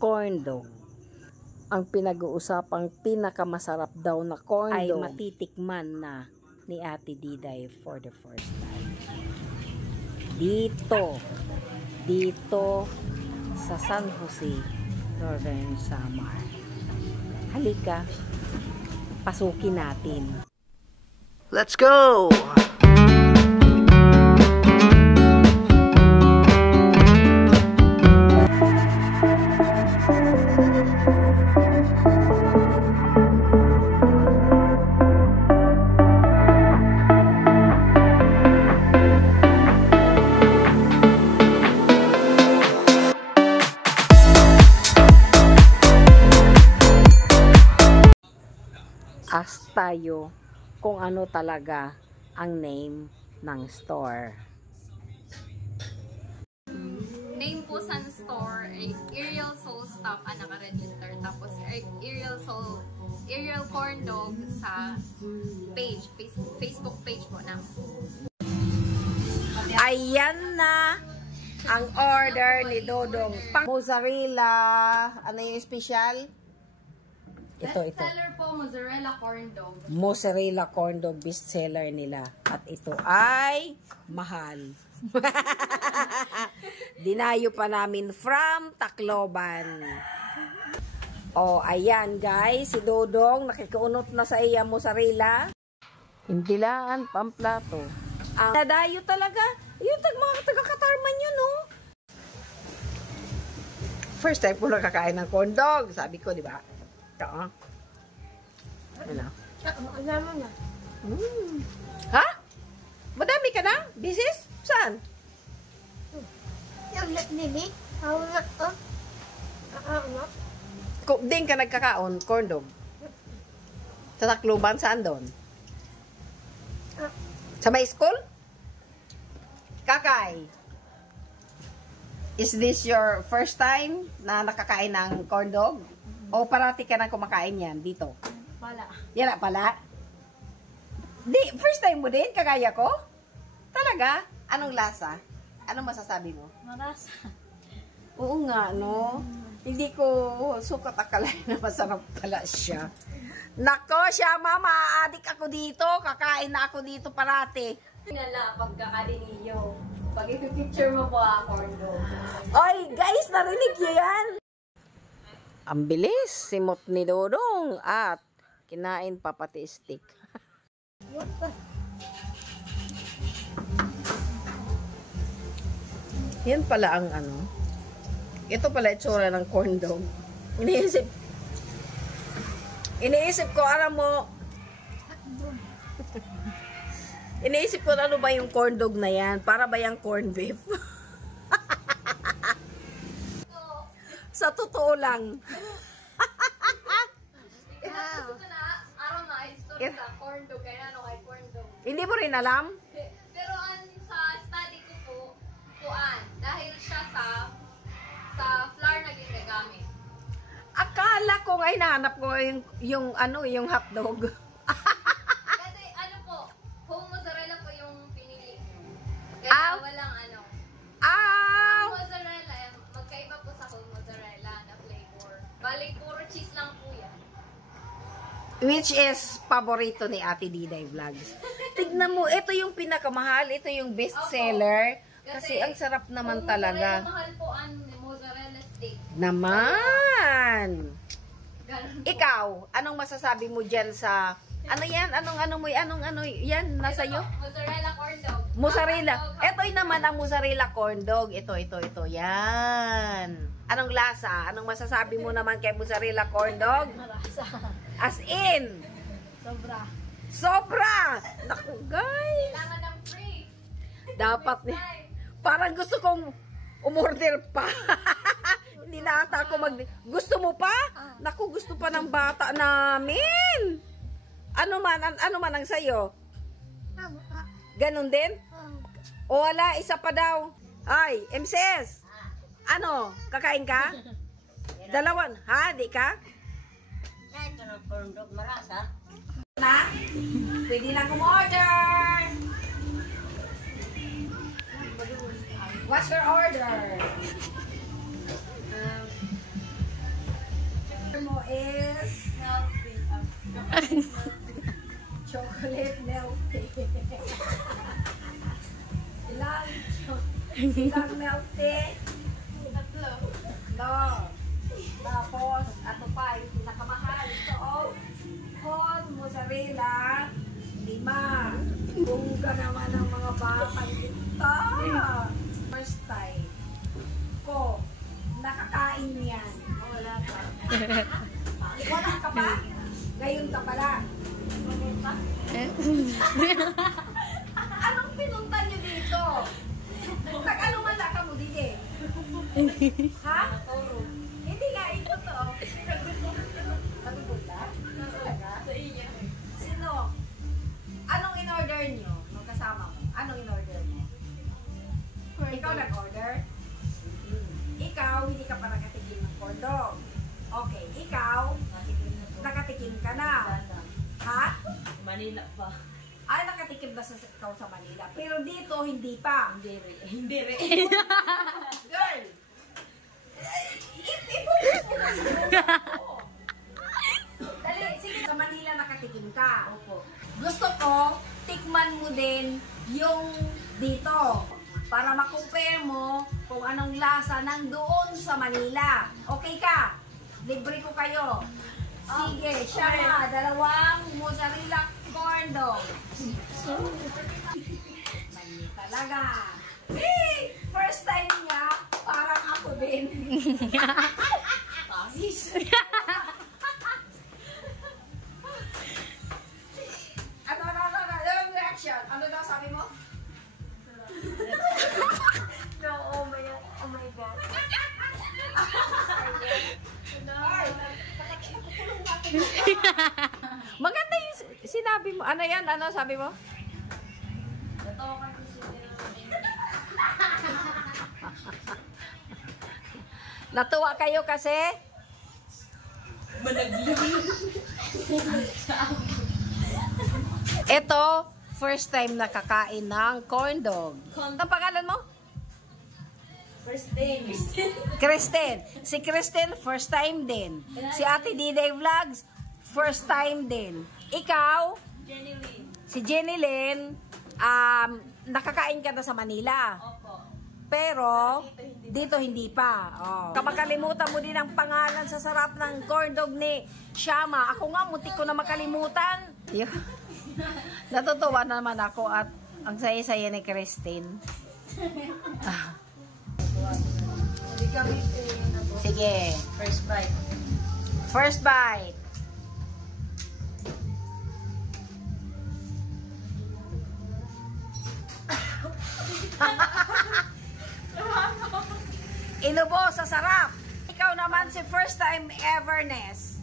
corn dog. Ang pinag-uusapang pinakamasarap daw na corn dog ay matitikman na ni Ate Diday for the first time. Dito sa San Jose, Northern Samar. Halika, pasukin natin. Let's go! Ask tayo kung ano talaga ang name ng store. Name po sa store ay Ariel Soul Stop ang naka-register. Tapos Ariel Corn Dog sa page, Facebook page po na. Ayan na ang order ni Dodong. Mozzarella, ano yung special? Ito. Bestseller po, mozzarella corn dog. Mozzarella corn dog, bestseller nila. At ito ay mahal. Dinayo pa namin from Tacloban. Oh, ayan guys, si Dodong nakikiunot na sa iya mozzarella. Hindi lang pamplato. Ang nadayo talaga, yung mga taga-Katarman yun, no? First time ko nakakain ng corn dog, sabi ko, di ba? Ito, ano? Ha? Madami ka na? Bisis? Saan? Din ka nagkakaon, corn dog? Sa Tacloban, saan doon? Sa may school? Kakay, is this your first time na nakakain ng corn dog? O parati ka na kumakain yan dito? Wala. Yan na pala? Di, first time mo din? Kagaya ko? Talaga? Anong lasa? Anong masasabi mo? Marasa. Oo nga, no? Hindi ko sukat akalain na masarap pala siya. Nako siya, mama, adik ako dito. Kakain na ako dito parati. Nala, pagkakain ninyo. Pag i-picture mo po corn dog. Oy, guys, narinig niyo yan? Ang bilis, simot ni Dodong at kinain pa pati stick. Yan pala ang ano. Ito pala itsura ng corn dog. Iniisip ko, alam mo, iniisip ko ano ba yung corn dog na yan? Para ba yung corn beef? Sa totoo lang. Araw na ay story sa corn dog. Kaya ano kay corn dog? Hindi mo rin alam? Pero sa study ko po, dahil siya sa flour na ginagamit. Akala ko nga hinahanap ko yung hotdog. Kasi ano po, whole mozzarella po yung pinili ko. Kaya walang ano. Ang mozzarella, magkaiba po sa whole mozzarella na flavor. Balik, puro cheese lang po yan. Which is paborito ni Ate Diday Vlogs. Tignan mo, ito yung pinakamahal, ito yung best seller. Kasi ang sarap naman talaga. Mahal po ang mozzarella steak. Naman! Ikaw, anong masasabi mo dyan sa... Ano yan? Anong yan? Nasa iyo? Mozzarella corn dog. Mozzarella. Ito naman ang mozzarella corn dog. Ito. Yan. Anong lasa? Anong masasabi mo naman kay mozzarella corn dog? Malasa. As in? Sobra! Naku, guys! Kailangan ng free. Dapat parang gusto kong umorder pa. Hindi na ata ako gusto mo pa? Naku, gusto pa ng bata namin. Ano man ang sayo? Ganon din? O wala, isa pa daw. Ay, MCS. Ano, kakain ka? Dalawan, ha? Di ka? Ito na corn dog, marasa. Na? Pwede na kumorder. What's your order? Ilang milk tea? Tatlo. No. Tapos, ano pa, yung pinakamahal. So, whole mozzarella, 5. Bungga naman ang mga batang ito. First time ko, nakakain yan. Wala pa. Wala ka pa? Ngayon ka pala. Anong pinunta niyo dito? Nag-ano man lang ka mo dito? Ha? Hindi nga, ito to. Nagpupunta? Talaga? Sino? Anong in-order niyo? Nung kasama mo? Anong in-order mo? Ikaw nag-order? Ikaw, hindi ka pa nakatikim ng corn dog. Okay, ikaw, nakatikim ka na. Ha? Manila pa. Ay, nakatikim na ikaw sa Manila. Pero dito, hindi pa. Hindi rin. Girl! I-focus mo kasi ako. Dali, sige, sa Manila nakatikim ka. Opo. Gusto ko, tikman mo din yung dito. Para ma-compare mo kung anong lasa ng doon sa Manila. Okay ka? Libre ko kayo. Sige, siya na. 2 mozzarella corn dog. Mali talaga. Hey! First time niya, parang ako din. Pasis. Ano, yung reaction? Ano daw sabi mo? No, oh my God. Maganda yung sinabi mo. Ano yan? Ano sabi mo? Totoo ka kasi Natuwa kayo kasi? Ito, first time nakakain ng corn dog. Ang pangalan mo? First day. Kristen. Si Kristen, first time din. Si Ate Diday Vlogs, first time din. Ikaw, Jenny Lee. si Jenny Lynn, nakakain ka na sa Manila. Opo. Pero, dito hindi pa. Oh. Kamakalimutan mo din ang pangalan sa sarap ng corn dog ni Shama. Ako nga, muntik ko na makalimutan. Natutuwa naman ako at ang saya-saya ni Christine. Sige. First bite. First bite. Inubo sa sarap. Ikaw naman si first time everness.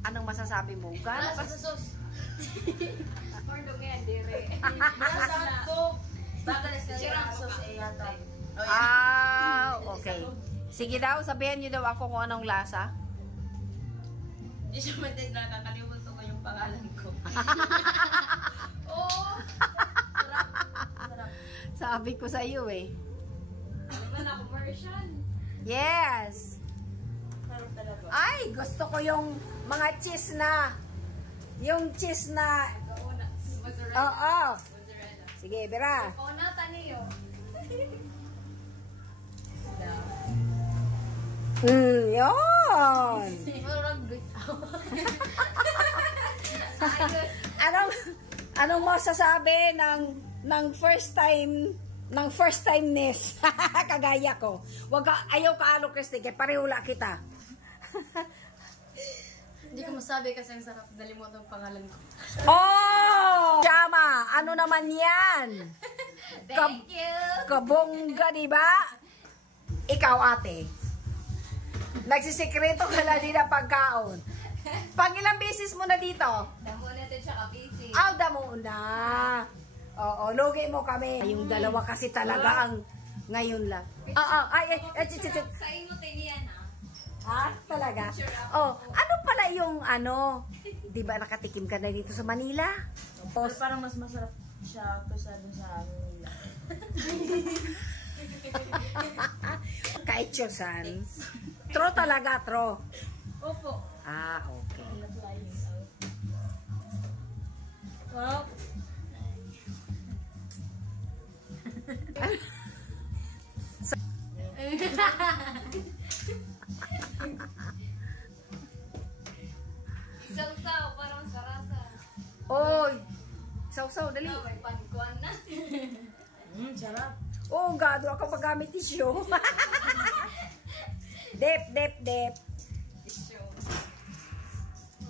Anong masasabi mo? Gano'n Wala sa sauce. Corn dog yan, dire. Nasa ko. Bagal sa sauce eh yata. Okay. Sige daw, sabihan niyo daw ako kung anong lasa. Hindi siya matid na kakalimutan ko yung pangalan ko. Oo. Sabi ko sa iyo eh. Ano ba na commercial? Yes. Sarap talaga. Ay, gusto ko yung mga cheese na. Yung cheese na. Una. Mozzarella. Oo. Mozzarella. Sige, Bera. Una, taniyo. Yun. Marag bitaw. Anong masasabi ng first timeness kagaya ko. Wag ka ayaw ka alo Christy, kay parehula kita. Hindi ko masabi kasi ang sarap. Nalimutan ang pangalan ko. Oh! Chama, ano naman 'yan? Thank you. Kabongga, di ba? Ikaw, ate. Nagsisikreto ka na din na pagkaon. Pang ilang beses mo na dito? Damo natin siya kabisi. Damo na. Oo, lugi mo kami. Yung dalawa kasi talaga ang ngayon lang. Sa imo tiniyan Talaga? Oh, ano pala yung di ba nakatikim ka na dito sa Manila? Pero parang mas masarap siya kaysa dun sa Manila. Kahit Chosan. Tro talaga, tro. Opo. Okay. Wow. Isaw-saw, parang sarasa. Oy! Saw-saw, dali. May pankuan na. Sarap. Oh, gado ako magamit tissue. Dep.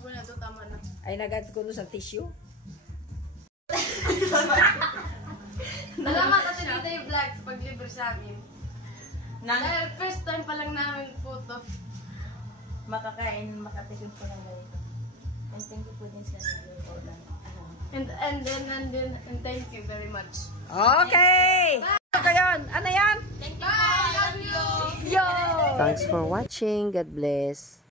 Wala to, tama na. Ay, nagad ko nun sa tissue. Salamat at dito yung vlog sa paglibre sa amin. Dahil first time pa lang namin po to makakain, makatikim po ng ganito. And thank you po din sa nag-order. And thank you very much. Okay! Ano yun? Ano yan? Thank you. Bye! Love you! Yo! Thanks for watching. God bless.